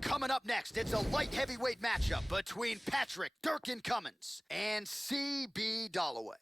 Coming up next, it's a light heavyweight matchup between Patrick Durkin Cummins and C.B. Dollaway.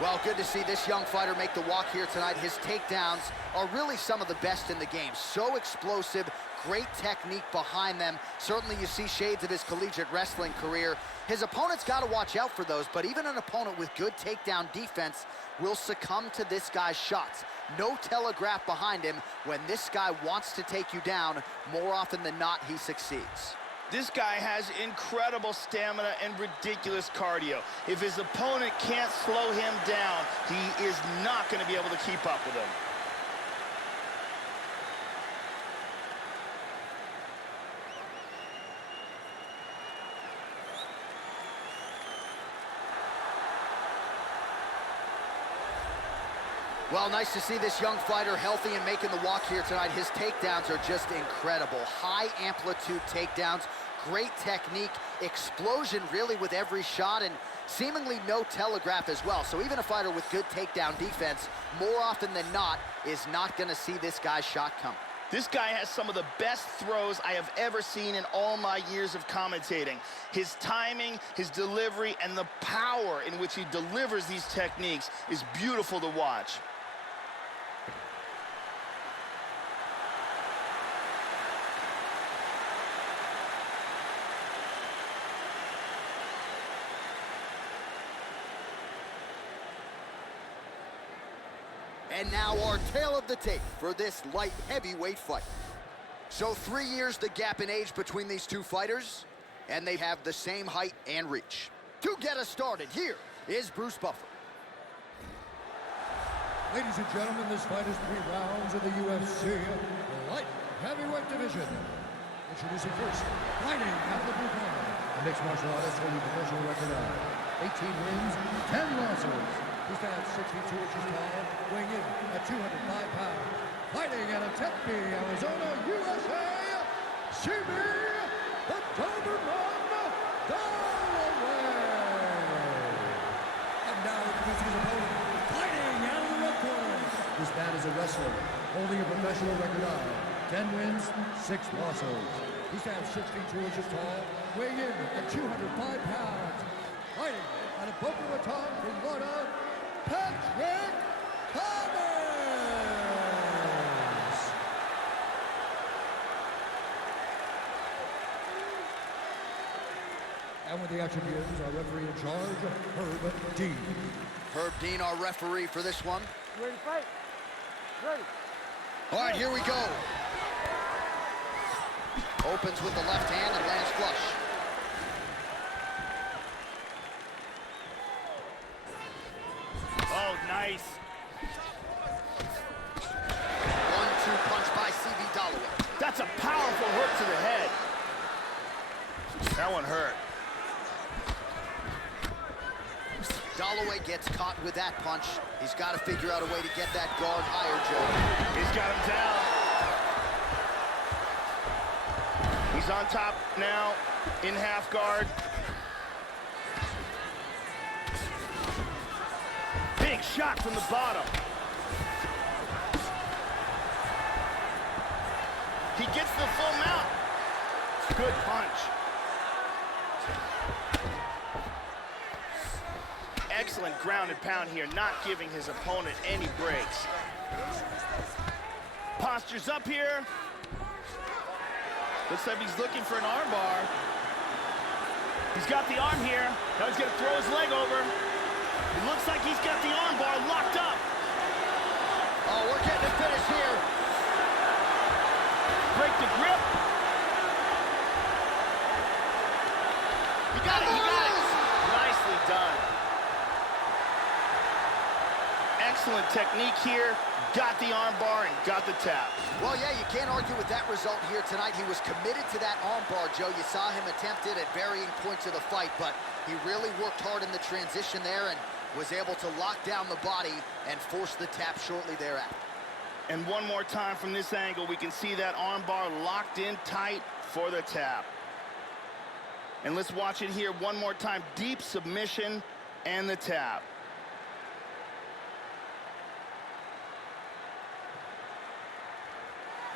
Well, good to see this young fighter make the walk here tonight. His takedowns are really some of the best in the game. So explosive, great technique behind them. Certainly you see shades of his collegiate wrestling career. His opponent's got to watch out for those, but even an opponent with good takedown defense will succumb to this guy's shots. No telegraph behind him. When this guy wants to take you down, more often than not, he succeeds. This guy has incredible stamina and ridiculous cardio. If his opponent can't slow him down, he is not going to be able to keep up with him. Well, nice to see this young fighter healthy and making the walk here tonight. His takedowns are just incredible. High amplitude takedowns, great technique, explosion really with every shot, and seemingly no telegraph as well. So even a fighter with good takedown defense, more often than not, is not going to see this guy's shot coming. This guy has some of the best throws I have ever seen in all my years of commentating. His timing, his delivery, and the power in which he delivers these techniques is beautiful to watch. And now our tale of the tape for this light heavyweight fight. So 3 years the gap in age between these two fighters, and they have the same height and reach. To get us started, here is Bruce Buffer. Ladies and gentlemen, this fight is 3 rounds in the UFC light heavyweight division. Introducing first, fighting out of the blue corner, the mixed martial artist holding professional record of 18 wins, 10 losses. He stands 6 feet 2 inches tall, weighing in at 205 pounds. Fighting out of Tempe, Arizona, USA, CB, the Doberman, Dallaway. And now introducing his opponent, fighting out of the red corner. This man is a wrestler, holding a professional record of 10 wins, 6 losses. He stands 6 feet 2 inches tall, weighing in at 205 pounds. Fighting out of Boca Raton, Florida, Patrick Cummins! And with the action begins, our referee in charge, Herb Dean. Herb Dean, our referee for this one. You ready to fight? Ready. All right, here we go. Opens with the left hand and lands flush. Oh, nice. 1-2 punch by C.B. Dollaway. That's a powerful hook to the head. That one hurt. Dollaway gets caught with that punch. He's got to figure out a way to get that guard higher, Joe. He's got him down. He's on top now, in half guard. Big shot from the bottom. He gets the full mount. Good punch. Excellent ground and pound here, not giving his opponent any breaks. Postures up here. Looks like he's looking for an arm bar. He's got the arm here. Now he's gonna throw his leg over. It looks like he's got the arm bar locked up. Oh, we're getting a finish here. Break the grip. You got it, you got it. Nicely done. Excellent technique here. Got the arm bar and got the tap. Well, yeah, you can't argue with that result here tonight. He was committed to that arm bar, Joe. You saw him attempt it at varying points of the fight, but he really worked hard in the transition there and was able to lock down the body and force the tap shortly thereafter. And one more time from this angle, we can see that arm bar locked in tight for the tap. And let's watch it here one more time. Deep submission, And the tap.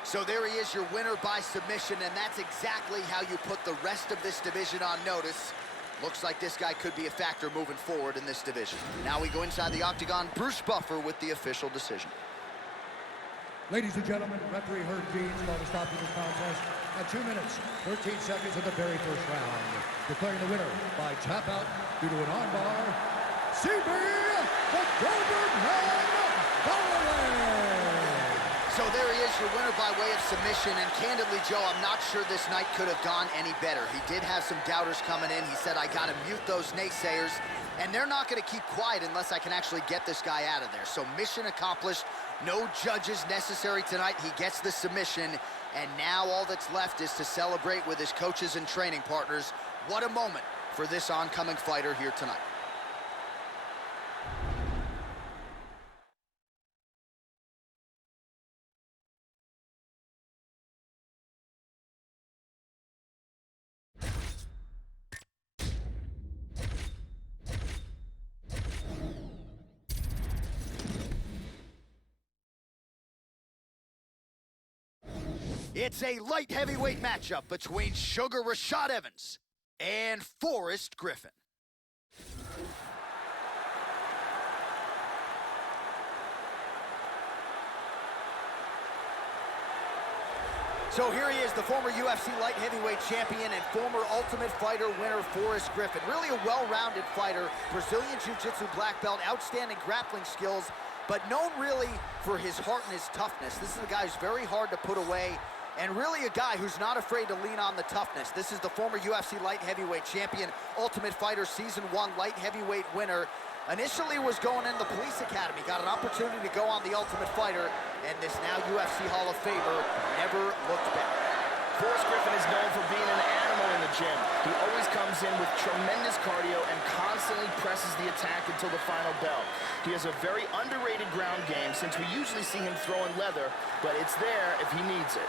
So there he is, your winner by submission, and that's exactly how you put the rest of this division on notice. Looks like this guy could be a factor moving forward in this division. Now we go inside the octagon. Bruce Buffer with the official decision. Ladies and gentlemen, referee Herb Dean's going to stop this contest at 2 minutes, 13 seconds of the very first round. Declaring the winner by tap out due to an armbar, CB, the Golden Man, So there he is, your winner by way of submission, and candidly, Joe, I'm not sure this night could have gone any better. He did have some doubters coming in. He said, I gotta mute those naysayers, and they're not gonna keep quiet unless I can actually get this guy out of there. So mission accomplished, no judges necessary tonight. He gets the submission, and now all that's left is to celebrate with his coaches and training partners. What a moment for this oncoming fighter here tonight. It's a light heavyweight matchup between Sugar Rashad Evans and Forrest Griffin. So here he is, the former UFC light heavyweight champion and former Ultimate Fighter winner, Forrest Griffin. Really a well-rounded fighter, Brazilian Jiu-Jitsu black belt, outstanding grappling skills, but known really for his heart and his toughness. This is a guy who's very hard to put away, and really a guy who's not afraid to lean on the toughness. This is the former UFC light heavyweight champion, Ultimate Fighter Season 1 light heavyweight winner. Initially was going in the police academy, got an opportunity to go on the Ultimate Fighter, and this now UFC Hall of Famer never looked back. Forrest Griffin is known for being an animal in the gym. He always comes in with tremendous cardio and constantly presses the attack until the final bell. He has a very underrated ground game since we usually see him throwing leather, but it's there if he needs it.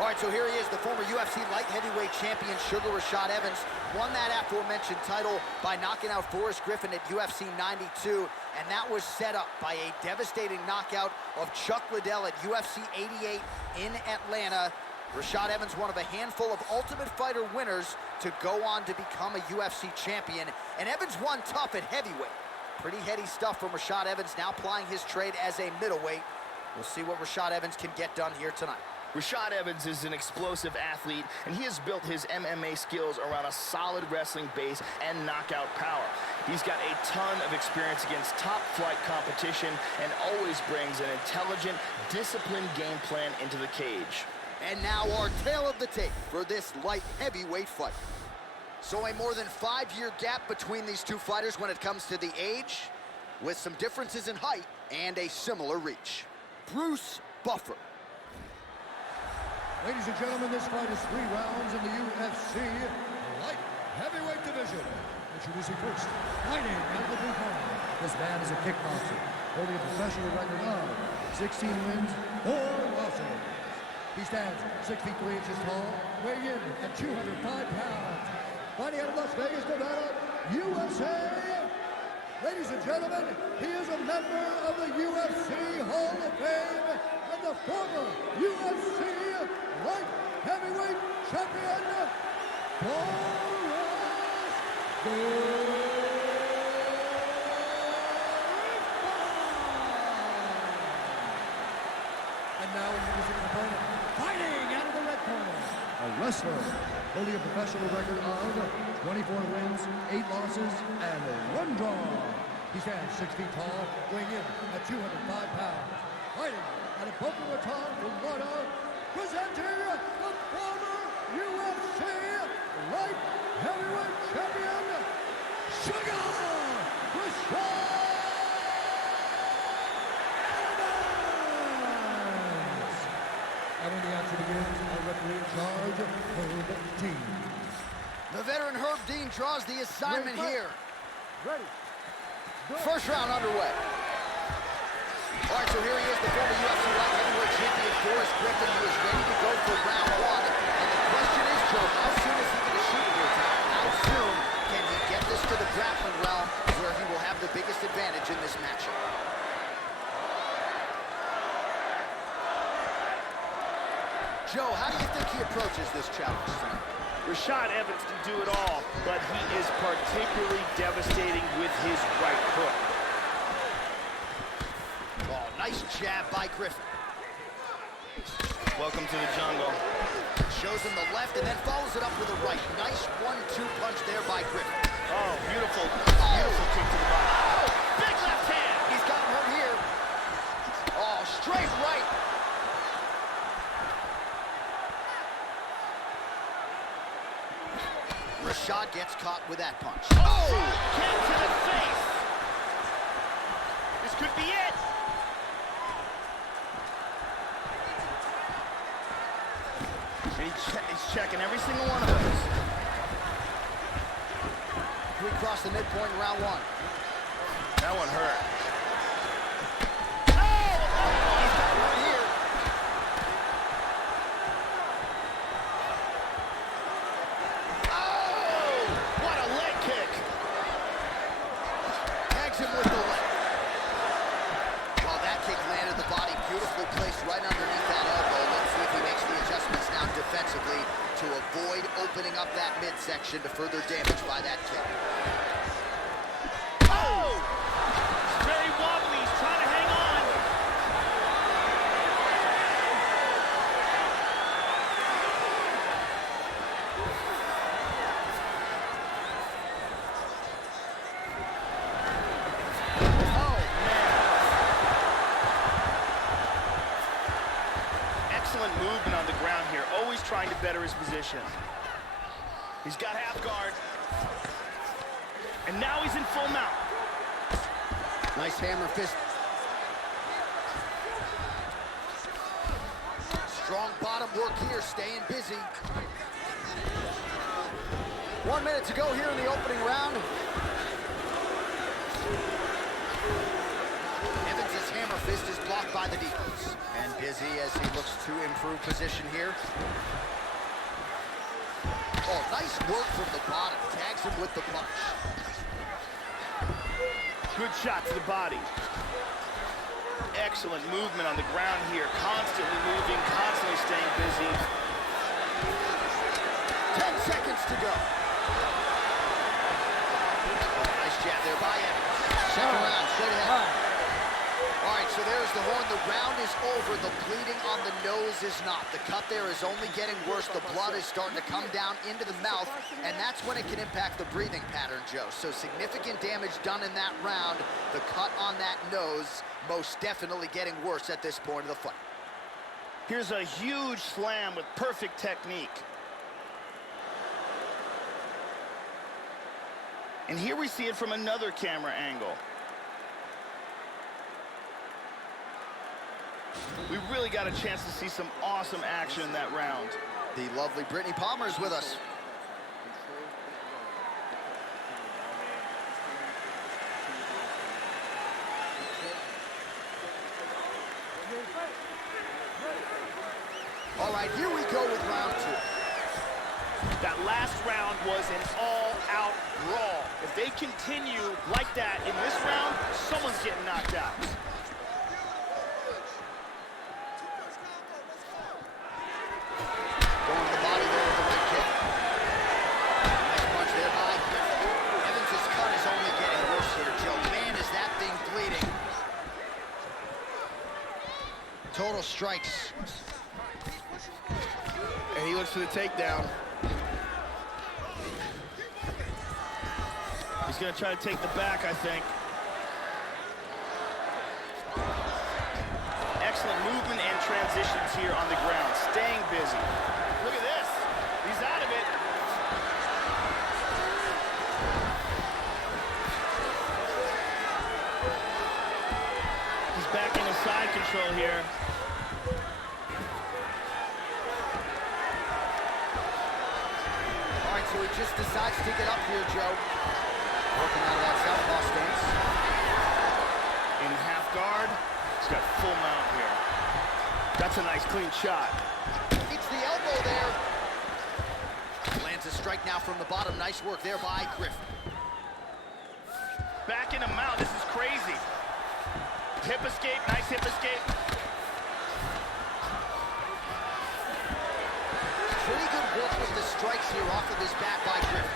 All right, so here he is, the former UFC light heavyweight champion, Sugar Rashad Evans. Won that aforementioned title by knocking out Forrest Griffin at UFC 92, and that was set up by a devastating knockout of Chuck Liddell at UFC 88 in Atlanta. Rashad Evans, one of a handful of Ultimate Fighter winners to go on to become a UFC champion, and Evans won tough at heavyweight. Pretty heady stuff from Rashad Evans, now plying his trade as a middleweight. We'll see what Rashad Evans can get done here tonight. Rashad Evans is an explosive athlete, and he has built his MMA skills around a solid wrestling base and knockout power. He's got a ton of experience against top-flight competition and always brings an intelligent, disciplined game plan into the cage. And now our tale of the tape for this light heavyweight fight. So a more than 5-year gap between these two fighters when it comes to the age, with some differences in height and a similar reach. Bruce Buffer. Ladies and gentlemen, this fight is 3 rounds in the UFC light heavyweight division. Introducing first, fighting out of the blue corner. This man is a kickboxer, holding a professional record of 16 wins, 4 losses. He stands 6 feet 3 inches tall, weighing in at 205 pounds. Fighting out of Las Vegas, Nevada, USA. Ladies and gentlemen, he is a member of the UFC Hall of Fame and the former UFC light heavyweight champion, Forrest Griffin. And now introducing his opponent, fighting out of the red corner, a wrestler holding a professional record of 24 wins, 8 losses, and 1 draw. He stands 6 feet tall, weighing in at 205 pounds. Fighting out of Boca Raton, Florida, presenting the former UFC light heavyweight champion, Sugar Rashad Evans. And when the action begins, our referee in charge, Herb Dean. The veteran Herb Dean draws the assignment here. Ready. First round underway. All right, so here he is, the former UFC light heavyweight champion, Forrest Griffin, who is ready to go for round 1. And the question is, Joe, how soon is he going to shoot here tonight? How soon can he get this to the grappling realm, where he will have the biggest advantage in this matchup. Joe, how do you think he approaches this challenge tonight? Rashad Evans can do it all, but he is particularly devastating with his right hook. Oh, nice jab by Griffin. Welcome to the jungle. Shows him the left and then follows it up with a right. Nice 1-2 punch there by Griffin. Oh, beautiful, beautiful kick to the body. Oh, big left hand. He's got him hurt here. Oh, straight right. Rashad gets caught with that punch. Oh! Kick to the face. This could be it. He's checking every single one of those. We cross the midpoint in round one. That one hurt. He's got one here. Oh! What a leg kick. Tags him with the leg. Well, that kick landed the body beautifully placed right underneath that elbow. Let's see if he makes the adjustments now defensively to avoid opening up that midsection to further damage by that kick. Oh! It's very wobbly. He's trying to hang on. Oh, man. Excellent movement on the ground here. Always trying to better his position. He's got half guard. And now he's in full mount. Nice hammer fist. Strong bottom work here, staying busy. 1 minute to go here in the opening round. Evans' hammer fist is blocked by the defense. And busy as he looks to improve position here. Oh, nice work from the bottom. Tags him with the punch. Good shot to the body. Excellent movement on the ground here. Constantly moving, constantly staying busy. 10 seconds to go. Oh, nice jab there by Evans. Second round, straight ahead. All right, so there's the horn. The round is over. The bleeding on the nose is not. The cut there is only getting worse. The blood is starting to come down into the mouth, and that's when it can impact the breathing pattern, Joe. So significant damage done in that round. The cut on that nose most definitely getting worse at this point of the fight. Here's a huge slam with perfect technique. And here we see it from another camera angle. We really got a chance to see some awesome action in that round. The lovely Brittany Palmer is with us. All right, here we go with round two. That last round was an all-out brawl. If they continue like that in this round, someone's getting knocked out. Going to the body there with the leg kick. Nice punch there by Griffin. Evans' cut is only getting worse here, Joe. Man, is that thing bleeding. Total strikes. And he looks for the takedown. He's going to try to take the back, I think. Excellent movement and transitions here on the ground. Staying busy. Look at this. He's out of it. He's back into side control here. All right, so he just decides to get up here, Joe. Working out of that southpaw stance. In half guard. He's got full mount here. That's a nice clean shot. It's the elbow there. Lands a strike now from the bottom. Nice work there by Griffin. back in a mount. This is crazy. Hip escape, nice hip escape. Pretty good work with the strikes here off of his back by Griffin.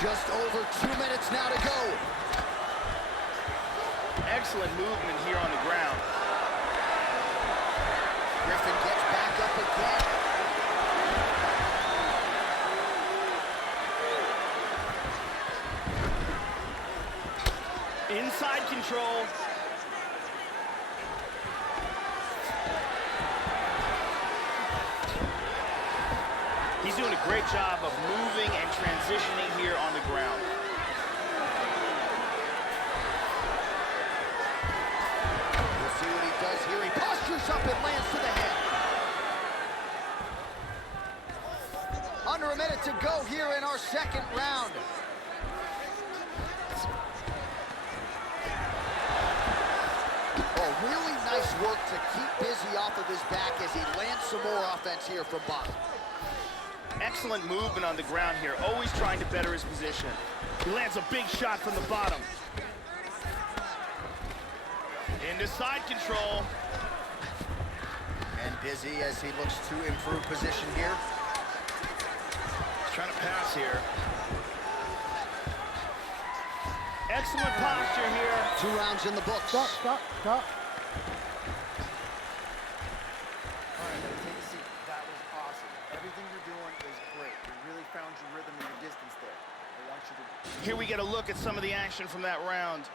Just over 2 minutes now to go. Excellent movement here on the ground. Griffin gets back up again. Inside control. He's doing a great job of moving and transitioning here on the ground. We'll see what he does here. He postures up and lands to the head. Under a minute to go here in our second round. Oh, really nice work to keep busy off of his back as he lands some more offense here from bottom. Excellent movement on the ground here, always trying to better his position. He lands a big shot from the bottom. Into side control. And busy as he looks to improve position here. He's trying to pass here. Excellent posture here. 2 rounds in the books. Stop, stop, stop. All right, take a seat. That was awesome. Everything you're doing is great. You really found your rhythm and your distance there. I want you to... Here we get a look at some of the action from that round.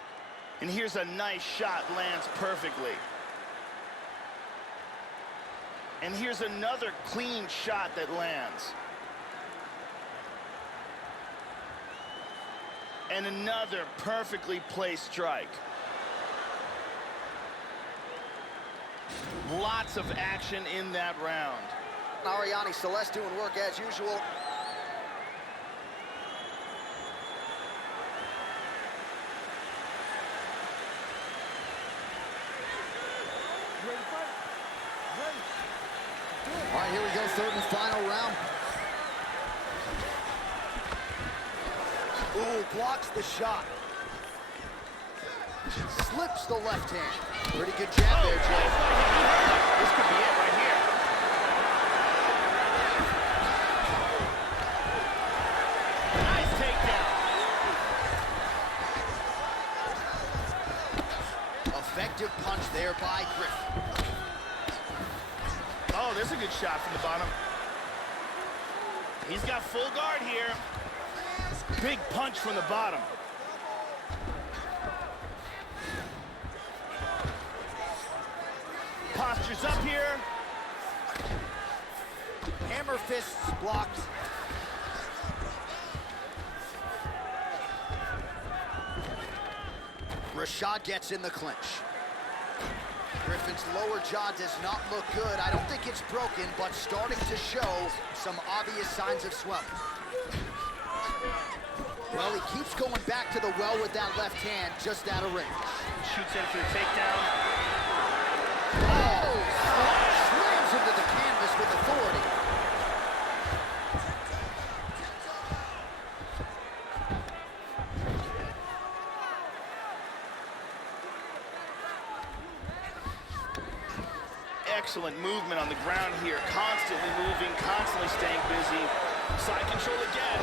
And here's a nice shot, lands perfectly. And here's another clean shot that lands. And another perfectly placed strike. Lots of action in that round. Ariane Celeste doing work as usual. Ready to fight? Ready. All right, here we go, third and final round. Ooh, blocks the shot. Slips the left hand. Pretty good jab there, Jay. This could be it right here. Nice takedown. Effective punch there by Griffin. Oh, there's a good shot from the bottom. He's got full guard here. Big punch from the bottom. Postures up here. Hammer fists blocked. Rashad gets in the clinch. Griffin's lower jaw does not look good. I don't think it's broken, but starting to show some obvious signs of swelling. Well, he keeps going back to the well with that left hand, just out of range. Shoots in for the takedown. Oh! Slams into the canvas with authority. Excellent movement on the ground here. Constantly moving, constantly staying busy. Side control again.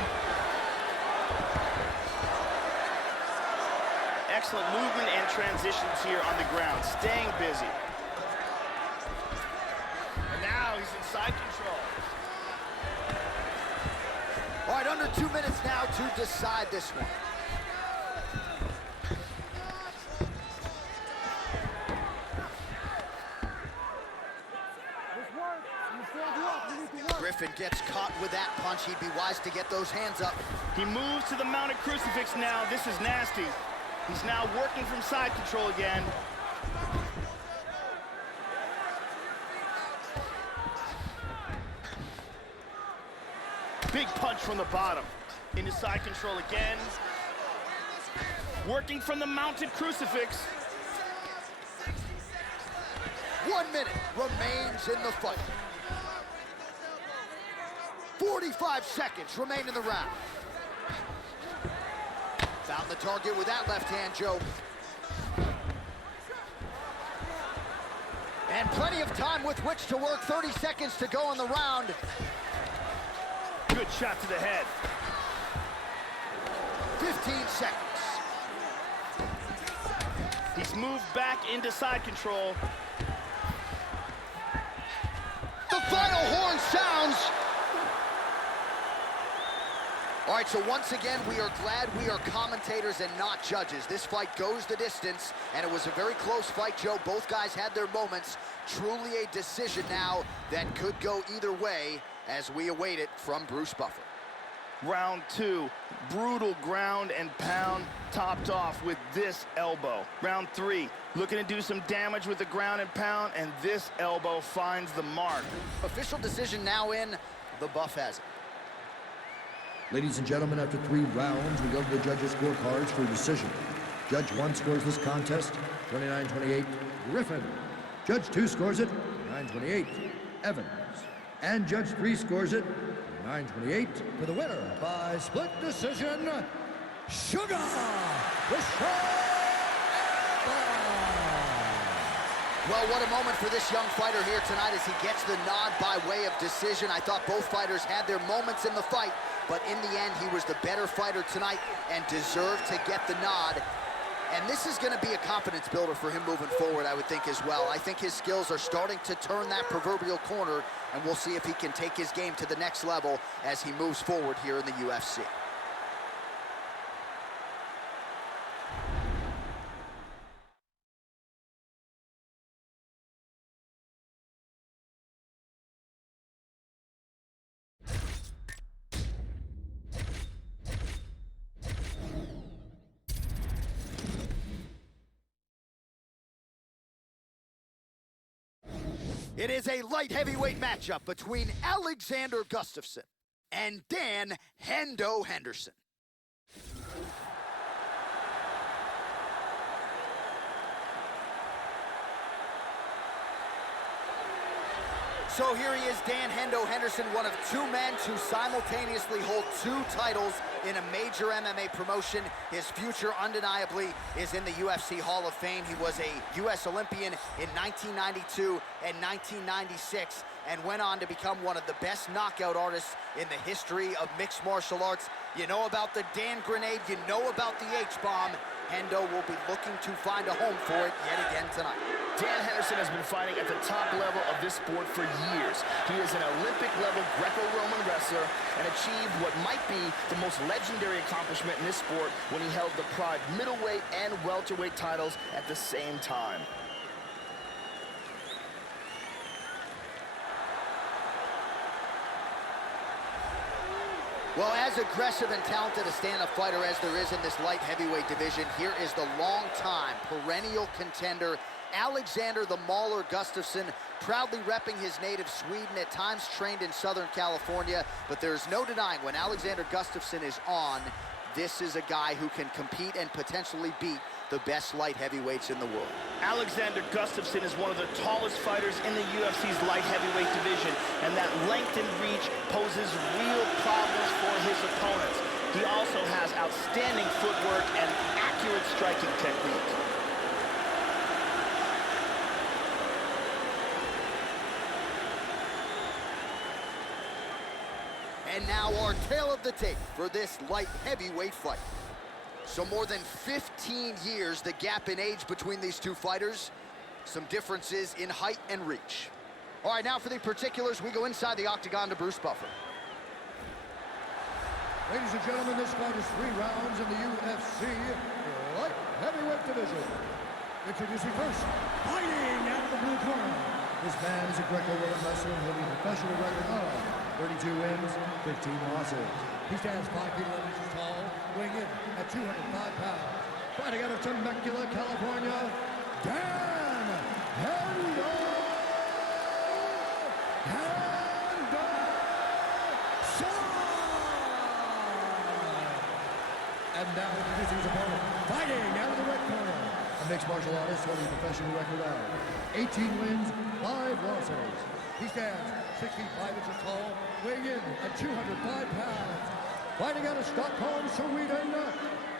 Excellent movement and transitions here on the ground, staying busy. And now he's in side control. All right, under 2 minutes now to decide this one. Griffin gets caught with that punch. He'd be wise to get those hands up. He moves to the mounted crucifix now. This is nasty. He's now working from side control again. Big punch from the bottom. Into side control again. Working from the mounted crucifix. 1 minute remains in the fight. 45 seconds remain in the round. Found the target with that left hand, Joe. And plenty of time with which to work. 30 seconds to go in the round. Good shot to the head. 15 seconds. He's moved back into side control. The final horn sounds. All right, so once again, we are glad we are commentators and not judges. This fight goes the distance, and it was a very close fight, Joe. Both guys had their moments. Truly a decision now that could go either way as we await it from Bruce Buffer. Round 2, brutal ground and pound, topped off with this elbow. Round 3, looking to do some damage with the ground and pound, and this elbow finds the mark. Official decision now in. The Buff has it. Ladies and gentlemen, after 3 rounds, we go to the judges' scorecards for decision. Judge 1 scores this contest, 29-28, Griffin. Judge 2 scores it, 29-28, Evans. And Judge 3 scores it, 29-28, for the winner by split decision, Sugar! Well, what a moment for this young fighter here tonight as he gets the nod by way of decision. I thought both fighters had their moments in the fight, but in the end, he was the better fighter tonight and deserved to get the nod. And this is going to be a confidence builder for him moving forward, I would think, as well. I think his skills are starting to turn that proverbial corner, and we'll see if he can take his game to the next level as he moves forward here in the UFC. It is a light heavyweight matchup between Alexander Gustafsson and Dan Hendo Henderson. So here he is, Dan Hendo Henderson, one of 2 men to simultaneously hold 2 titles in a major MMA promotion. His future undeniably is in the UFC Hall of Fame. He was a U.S. Olympian in 1992 and 1996 and went on to become one of the best knockout artists in the history of mixed martial arts. You know about the Dan Grenade, you know about the H-bomb. Hendo will be looking to find a home for it yet again tonight. Dan Henderson has been fighting at the top level of this sport for years. He is an Olympic-level Greco-Roman wrestler and achieved what might be the most legendary accomplishment in this sport when he held the Pride middleweight and welterweight titles at the same time. Well, as aggressive and talented a stand-up fighter as there is in this light heavyweight division, here is the long-time perennial contender, Alexander the Mauler Gustafsson, proudly repping his native Sweden, at times trained in Southern California, but there's no denying when Alexander Gustafsson is on, this is a guy who can compete and potentially beat the best light heavyweights in the world. Alexander Gustafsson is one of the tallest fighters in the UFC's light heavyweight division, and that length and reach poses real problems for his opponents. He also has outstanding footwork and accurate striking technique. And now our tale of the tape for this light heavyweight fight. So more than 15 years, the gap in age between these 2 fighters. Some differences in height and reach. All right, now for the particulars, we go inside the octagon to Bruce Buffer. Ladies and gentlemen, this fight is 3 rounds in the UFC light heavyweight division. Introducing first, fighting out of the blue corner. This man is a Greco-Roman wrestler holding a professional record of 32 wins, 15 losses. He stands 5 feet 11 inches tall, weighing in at 205 pounds. Fighting out of Temecula, California, Dan Hendo Henderson! And now introducing his opponent, fighting out of the red corner. A mixed martial artist holding a professional record of 18 wins, 5 losses. He stands 65 inches tall, weighing in at 205 pounds. Fighting out of Stockholm, Sweden,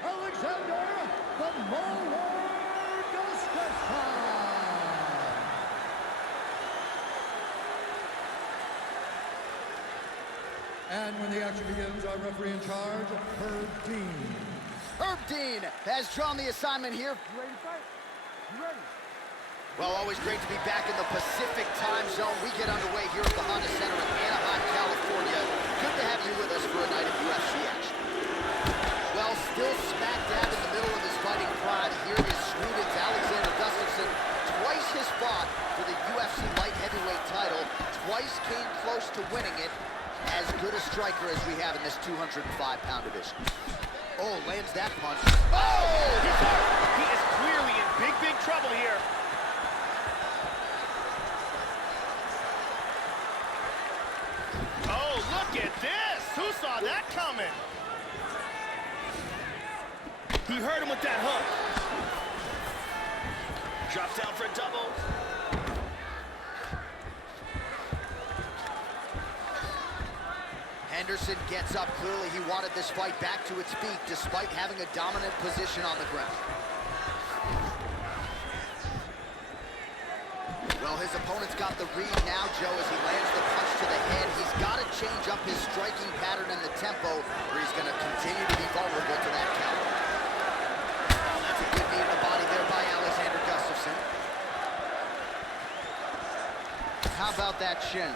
Alexander the Mauler Gustafsson. And when the action begins, our referee in charge, Herb Dean. Herb Dean has drawn the assignment here. You ready to fight? You ready? Well, always great to be back in the Pacific time zone. We get underway here at the Honda Center in Anaheim, California. Good to have you with us for a night of UFC action. Well, still smack dab in the middle of his fighting prime, here is Sweden's Alexander Gustafsson. Twice his fought for the UFC light heavyweight title. Twice came close to winning it. As good a striker as we have in this 205-pound division. Oh, lands that punch. Oh! He's hurt. He is clearly in big, big trouble here. Oh, look at this. Who saw that coming? He hurt him with that hook. Drops down for a double. Henderson gets up. Clearly, he wanted this fight back to its feet despite having a dominant position on the ground. Well, his opponent's got the read now, Joe, as he lands the punch to the head. He's got to change up his striking pattern and the tempo, or he's going to continue to be vulnerable to that counter. Oh, that's a good knee to the body there by Alexander Gustafsson. How about that shin?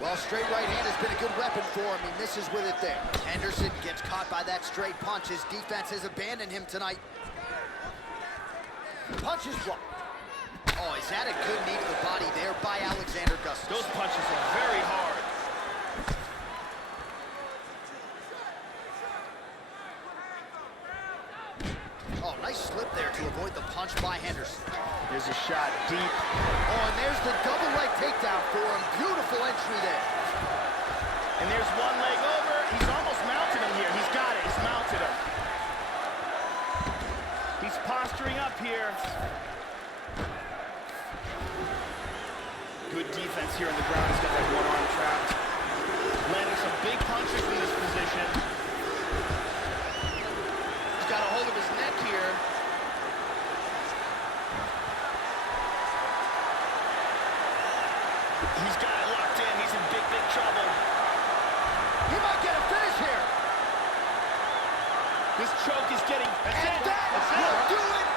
Well, straight right hand has been a good weapon for him. He misses with it there. Henderson gets caught by that straight punch. His defense has abandoned him tonight. Punch is blocked. Oh, is that a good knee to the body there by Alexander Gustafsson? Those punches are very hard. Oh, nice slip there to avoid the punch by Henderson. There's a shot deep. Oh, and there's the double leg takedown for him. Beautiful entry there. And there's one leg over. He's almost mounted him here. He's got it. He's mounted him. He's posturing up here. Good defense here on the ground. He's got that one arm trapped. Landing some big punches from this position. He's got a hold of his neck here. He's got it locked in. He's in big, big trouble. He might get a finish here. This choke is getting... And that will do it.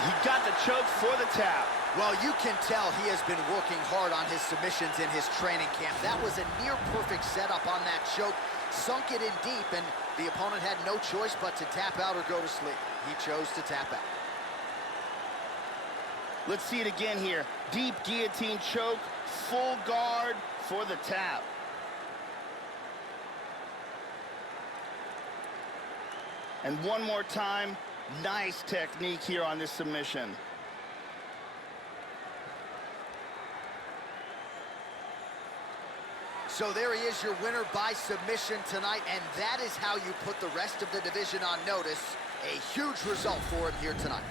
He got the choke for the tap. Well, you can tell he has been working hard on his submissions in his training camp. That was a near-perfect setup on that choke. Sunk it in deep, and the opponent had no choice but to tap out or go to sleep. He chose to tap out. Let's see it again here. Deep guillotine choke, full guard for the tap. And one more time, nice technique here on this submission. So there he is, your winner by submission tonight, and that is how you put the rest of the division on notice. A huge result for him here tonight.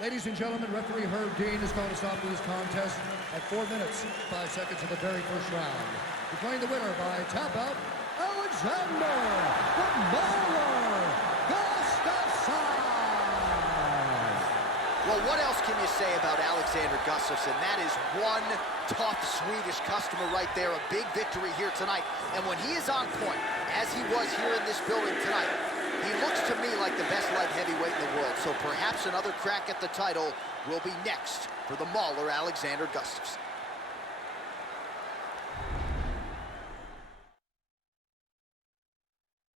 Ladies and gentlemen, referee Herb Dean is going to stop this contest at 4 minutes, 5 seconds of the very first round. Declaring the winner by tap out, Alexander the Mauler Gustafsson. Well, what else can you say about Alexander Gustafsson? That is one tough Swedish customer right there. A big victory here tonight. And when he is on point, as he was here in this building tonight, he looks to me like the best light heavyweight in the world. So perhaps another crack at the title will be next for the Mauler Alexander Gustafsson.